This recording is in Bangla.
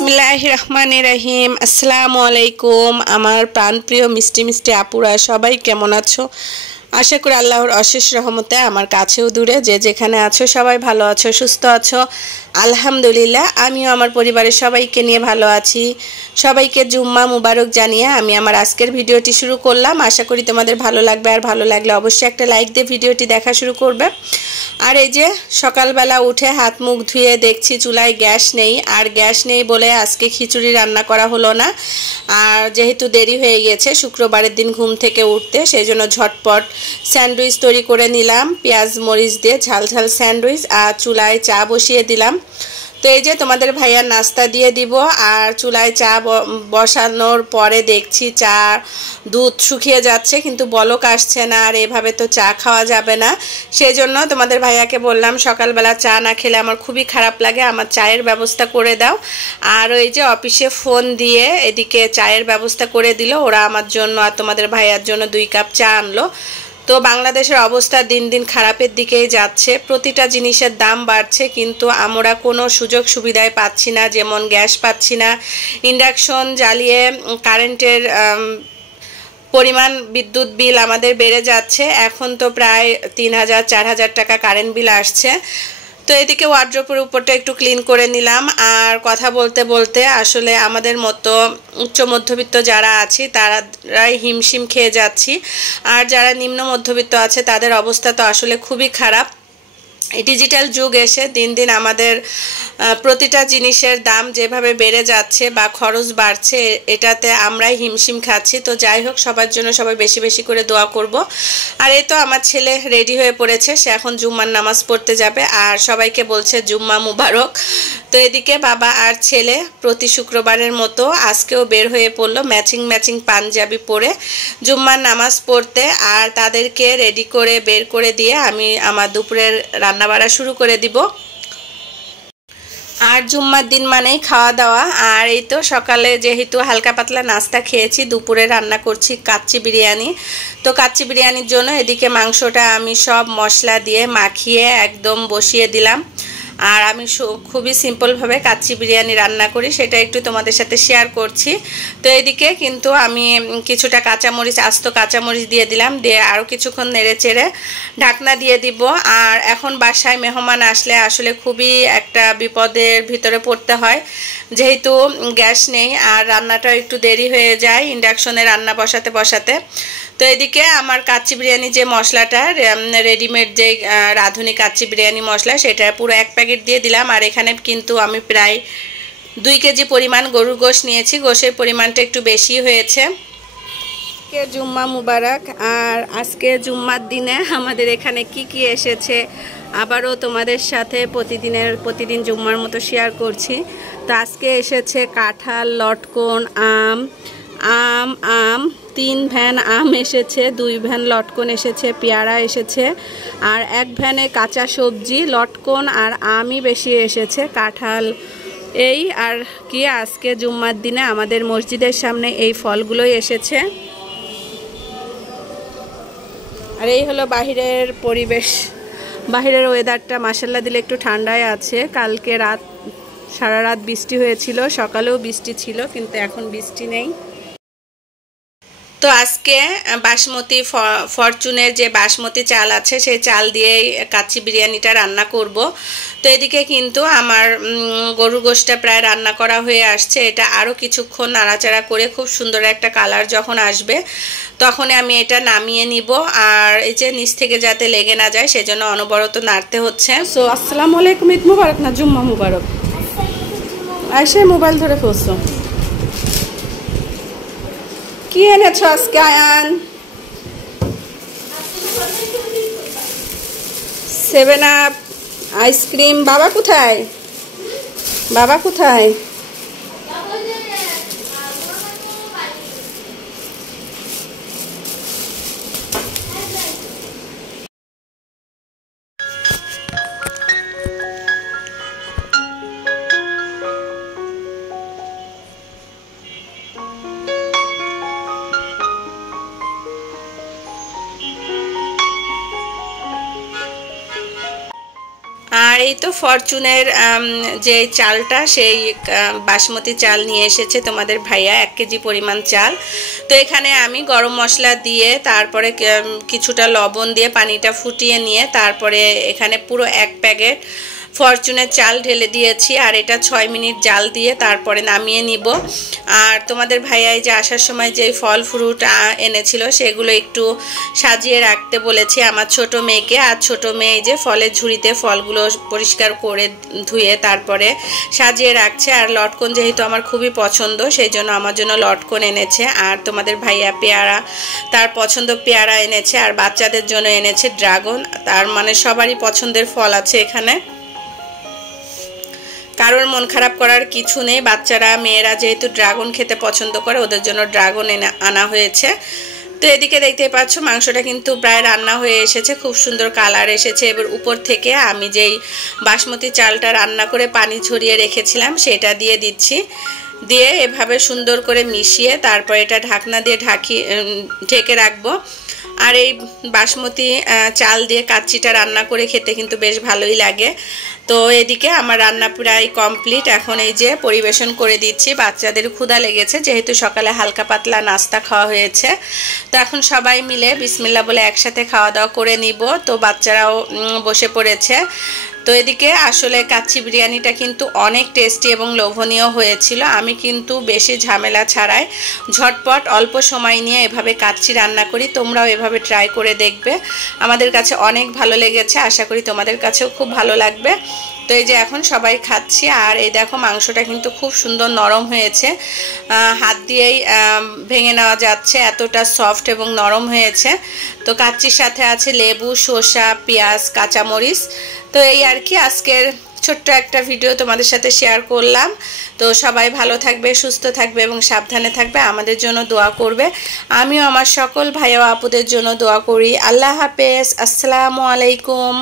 बिस्मिल्लाहिर्रहमानिर्रहीम अस्सलामु आलैकुम आमार प्राणप्रिय मिष्टि मिष्टि आपुरा सबाई केमन आछो आशा करी आल्लाहर अशेष रहमते आमार काछेओ दूरे जे जेखाने आछो सबाई भालो आछो सुस्थ आछो आलहामदुलिल्लाह आमिओ आमार परिबारेर सबाइके निये भालो आछि सबाइके जुम्मा मुबारक जानिये आमि आमार आजकेर भिडियोटी शुरू करलाम आशा करी तोमादेर भालो लागबे आर भालो लागले अवश्यई एकटा लाइक दिये भिडियोटी देखा शुरू करबे আর এই যে সকালবেলা উঠে হাত মুখ ধুয়ে দেখছি চুলায় গ্যাস নেই আর গ্যাস নেই বলে আজকে খিচুড়ি রান্না করা হলো না আর যেহেতু দেরি হয়ে গেছে শুক্রবারের দিন ঘুম থেকে উঠতে সেজন্য ঝটপট স্যান্ডউইচ তৈরি করে নিলাম পেঁয়াজ মরিচ দিয়ে ঝাল ঝাল স্যান্ডউইচ আর চুলায় চা বসিয়ে দিলাম তো এই যে তোমাদের ভাইয়ার নাস্তা দিয়ে দিব আর চুলায় চা বসানোর পরে দেখছি চা দুধ শুকিয়ে যাচ্ছে কিন্তু বলক আসছে না আর এভাবে তো চা খাওয়া যাবে না সেজন্য তোমাদের ভাইয়াকে বললাম সকালবেলা চা না খেলে আমার খুবই খারাপ লাগে আমার চায়ের ব্যবস্থা করে দাও আর ওই যে অফিসে ফোন দিয়ে এদিকে চায়ের ব্যবস্থা করে দিল ওরা আমার জন্য আর তোমাদের ভাইয়ার জন্য 2 কাপ চা আনলো তো বাংলাদেশের অবস্থা দিন দিন খারাপের দিকেই যাচ্ছে প্রতিটা জিনিসের দাম বাড়ছে কিন্তু আমরা কোনো সুযোগ সুবিধাই পাচ্ছি না যেমন গ্যাস পাচ্ছি না ইন্ডাকশন জ্বালিয়ে কারেন্টের পরিমাণ বিদ্যুৎ বিল আমাদের বেড়ে যাচ্ছে এখন তো প্রায় 3000 4000 টাকা কারেন্ট বিল আসছে তো এদিকে ওয়ার্ড্রোবের উপরটা একটু ক্লিন করে নিলাম আর কথা বলতে বলতে আসলে আমাদের মতো উচ্চ মধ্যবিত্ত যারা আছে তারাই হিমশিম খেয়ে যাচ্ছি আর যারা নিম্ন মধ্যবিত্ত আছে তাদের অবস্থা তো আসলে খুবই খারাপ এই ডিজিটাল যুগ এসে দিন দিন আমাদের প্রতিটা জিনিসের দাম যেভাবে বেড়ে যাচ্ছে বা খরচ বাড়ছে এটাতে আমরাই হিমশিম খাচ্ছি তো যাই হোক সবার জন্য সবাই বেশি বেশি করে দোয়া করব আর এই তো আমার ছেলে রেডি হয়ে পড়েছে সে এখন জুম্মার নামাজ পড়তে যাবে আর সবাইকে বলছে জুম্মা মুবারক তো এদিকে বাবা আর ছেলে প্রতি শুক্রবারের মতো আজকেও বের হয়ে পড়লো ম্যাচিং ম্যাচিং পাঞ্জাবি পরে জুম্মার নামাজ পড়তে আর তাদেরকে রেডি করে বের করে দিয়ে আমি আমার দুপুরের রান্নাবাড়া শুরু করে দিব আর জুম্মার দিন মানেই খাওয়া দাওয়া আর এই তো সকালে যেহেতু হালকা পাতলা নাস্তা খেয়েছি দুপুরে রান্না করছি কাচ্চি বিরিয়ানি তো কাচ্চি বিরিয়ানির জন্য এদিকে মাংসটা আমি সব মশলা দিয়ে মাখিয়ে একদম বসিয়ে দিলাম আর আমি খুবই সিম্পল ভাবে কাচ্চি বিরিয়ানি রান্না করি সেটা একটু তোমাদের সাথে শেয়ার করছি তো এইদিকে কিন্তু আমি কিছুটা কাঁচামরিচ আস্ত কাঁচামরিচ দিয়ে দিলাম দিয়ে আরো কিছুক্ষণ নেড়েচেড়ে ঢাকনা দিয়ে দিব আর এখন বাসায় মেহমান আসলে আসলে খুবই একটা বিপদের ভিতরে পড়তে হয় যেহেতু গ্যাস নেই আর রান্নাটা একটু দেরি হয়ে যায় ইন্ডাকশনে রান্না বসাতে বসাতে তো এদিকে আমার কাচ্চি বিরিয়ানি যে মশলাটা রেডিমেড যে রাঁধুনি কাচ্চি বিরিয়ানি মশলা সেটা পুরো 1 প্যাকেট দিয়ে দিলাম আর এখানে কিন্তু আমি প্রায় 2 কেজি পরিমাণ গরুর গোশত নিয়েছি গোশের পরিমাণটা একটু বেশি হয়েছে কে জুম্মা মুবারক আর আজকে জুম্মার দিনে আমাদের এখানে কি এসেছে আবারও তোমাদের সাথে প্রতিদিন জুম্মার মতো শেয়ার করছি তো আজকে এসেছে কাঁঠাল লটকন আম 3 ভ্যান আম এসেছে 2 ভ্যান লটকন এসেছে পেয়ারা এসেছে আর 1 ভ্যানে কাঁচা সবজি লটকন আর আমই বেশি এসেছে কাঁঠাল এই আর কি আজকে জুম্মার দিনে আমাদের মসজিদের সামনে এই ফলগুলোই এসেছে আর এই হলো বাহিরের পরিবেশ বাহিরের ওয়েদারটা মাশাআল্লাহ দিলে একটু ঠান্ডায় আছে কালকে সারা রাত বৃষ্টি হয়েছিল সকালেও বৃষ্টি ছিল কিন্তু এখন বৃষ্টি নেই তো আজকে বাসমতি ফরচুনের যে বাসমতি চাল আছে সেই চাল দিয়ে কাচ্চি বিরিয়ানিটা রান্না করব তো এদিকে কিন্তু আমার গরুর গোশতটা প্রায় রান্না করা হয়ে আসছে এটা আরো কিছুক্ষণ নাড়াচাড়া করে খুব সুন্দর একটা কালার যখন আসবে তখন আমি এটা নামিয়ে নিব আর এই যে নিচ থেকে যাতে লেগে না যায় সেজন্য অনবরত নাড়তে হচ্ছে সো আসসালামু আলাইকুম ঈদ মুবারক না জুম্মা মুবারক আয়শা মোবাইল ধরে ফেলছো কি এনেছো আজকে আয়ান 7 আপ আইসক্রিম বাবা কোথায় আর এই তো ফরচুনের যে চালটা সেই বাসমতি চাল নিয়ে এসেছে তোমাদের ভাইয়া 1 কেজি পরিমাণ চাল। তো এখানে আমি গরম মশলা দিয়ে তারপরে কিছুটা লবণ দিয়ে পানিটা ফুটিয়ে নিয়ে তারপরে এখানে পুরো 1 প্যাকেট ফরচুনের চাল ঢেলে দিয়েছি। আর এটা 6 মিনিট জাল দিয়ে তারপরে নামিয়ে নিব। আর তোমাদের ভাইয়া যে আসার সময় যে ফল ফ্রুট এনেছিল সেগুলো একটু সাজিয়ে রাখতে বলেছি আমার ছোট মেয়েকে। আর ছোট মেয়ে যে ফলের ঝুড়িতে ফলগুলো পরিষ্কার করে ধুয়ে তারপরে সাজিয়ে রাখছে। আর লটকন যেহেতু আমার খুবই পছন্দ সেই জন্য আমার জন্য লটকন এনেছে। আর তোমাদের ভাইয়া পেয়ারা, তার পছন্দ পেয়ারা এনেছে। আর বাচ্চাদের জন্য এনেছে ড্রাগন। তার মানে সবারই পছন্দের ফল আছে এখানে, কারোর মন খারাপ করার কিছু নেই। বাচ্চারা মেয়েরা যেহেতু ড্রাগন খেতে পছন্দ করে ওদের জন্য ড্রাগন আনা হয়েছে। তো এদিকে দেখতেই পাচ্ছ মাংসটা কিন্তু প্রায় রান্না হয়ে এসেছে, খুব সুন্দর কালার এসেছে। এবার উপর থেকে আমি যেই বাসমতি চালটা রান্না করে পানি ঝরিয়ে রেখেছিলাম সেটা দিয়ে দিচ্ছি। দিয়ে এভাবে সুন্দর করে মিশিয়ে তারপর এটা ঢাকনা দিয়ে ঢেকে রাখবো। আর এই বাসমতি চাল দিয়ে কাচ্চিটা রান্না করে খেতে কিন্তু বেশ ভালোই লাগে। তো এদিকে আমার রান্না প্রায় কমপ্লিট। এখন এই যে পরিবেশন করে দিচ্ছি। বাচ্চাদের ক্ষুধা লেগেছে যেহেতু সকালে হালকা পাতলা নাস্তা খাওয়া হয়েছে। তো এখন সবাই মিলে বিসমিল্লাহ বলে একসাথে খাওয়া দাওয়া করে নিব। তো বাচ্চারাও বসে পড়েছে। তো এদিকে আসলে কাচ্চি বিরিয়ানিটা কিন্তু অনেক টেস্টি এবং লোভনীয় হয়েছিল। আমি কিন্তু বেশি ঝামেলা ছাড়াই ঝটপট অল্প সময় নিয়ে এভাবে কাচ্চি রান্না করি। তোমরাও এভাবে ট্রাই করে দেখবে, আমাদের কাছে অনেক ভালো লেগেছে। আশা করি তোমাদের কাছেও খুব ভালো লাগবে। তো এই যে এখন সবাই খাচ্ছি। আর এই দেখো মাংসটা কিন্তু খুব সুন্দর নরম হয়েছে, হাত দিয়েই ভেঙে নেওয়া যাচ্ছে, এতটা সফট এবং নরম হয়েছে। তো কাচ্চির সাথে আছে লেবু, শসা, পেঁয়াজ, কাঁচামরিচ। তো এই আর কি আজকের ছোট্ট একটা ভিডিও তোমাদের সাথে শেয়ার করলাম। তো সবাই ভালো থাকবে, সুস্থ থাকবে এবং সাবধানে থাকবে, আমাদের জন্য দোয়া করবে। আমিও আমার সকল ভাই ও আপুদের জন্য দোয়া করি। আল্লাহ হাফেজ, আসসালামু আলাইকুম।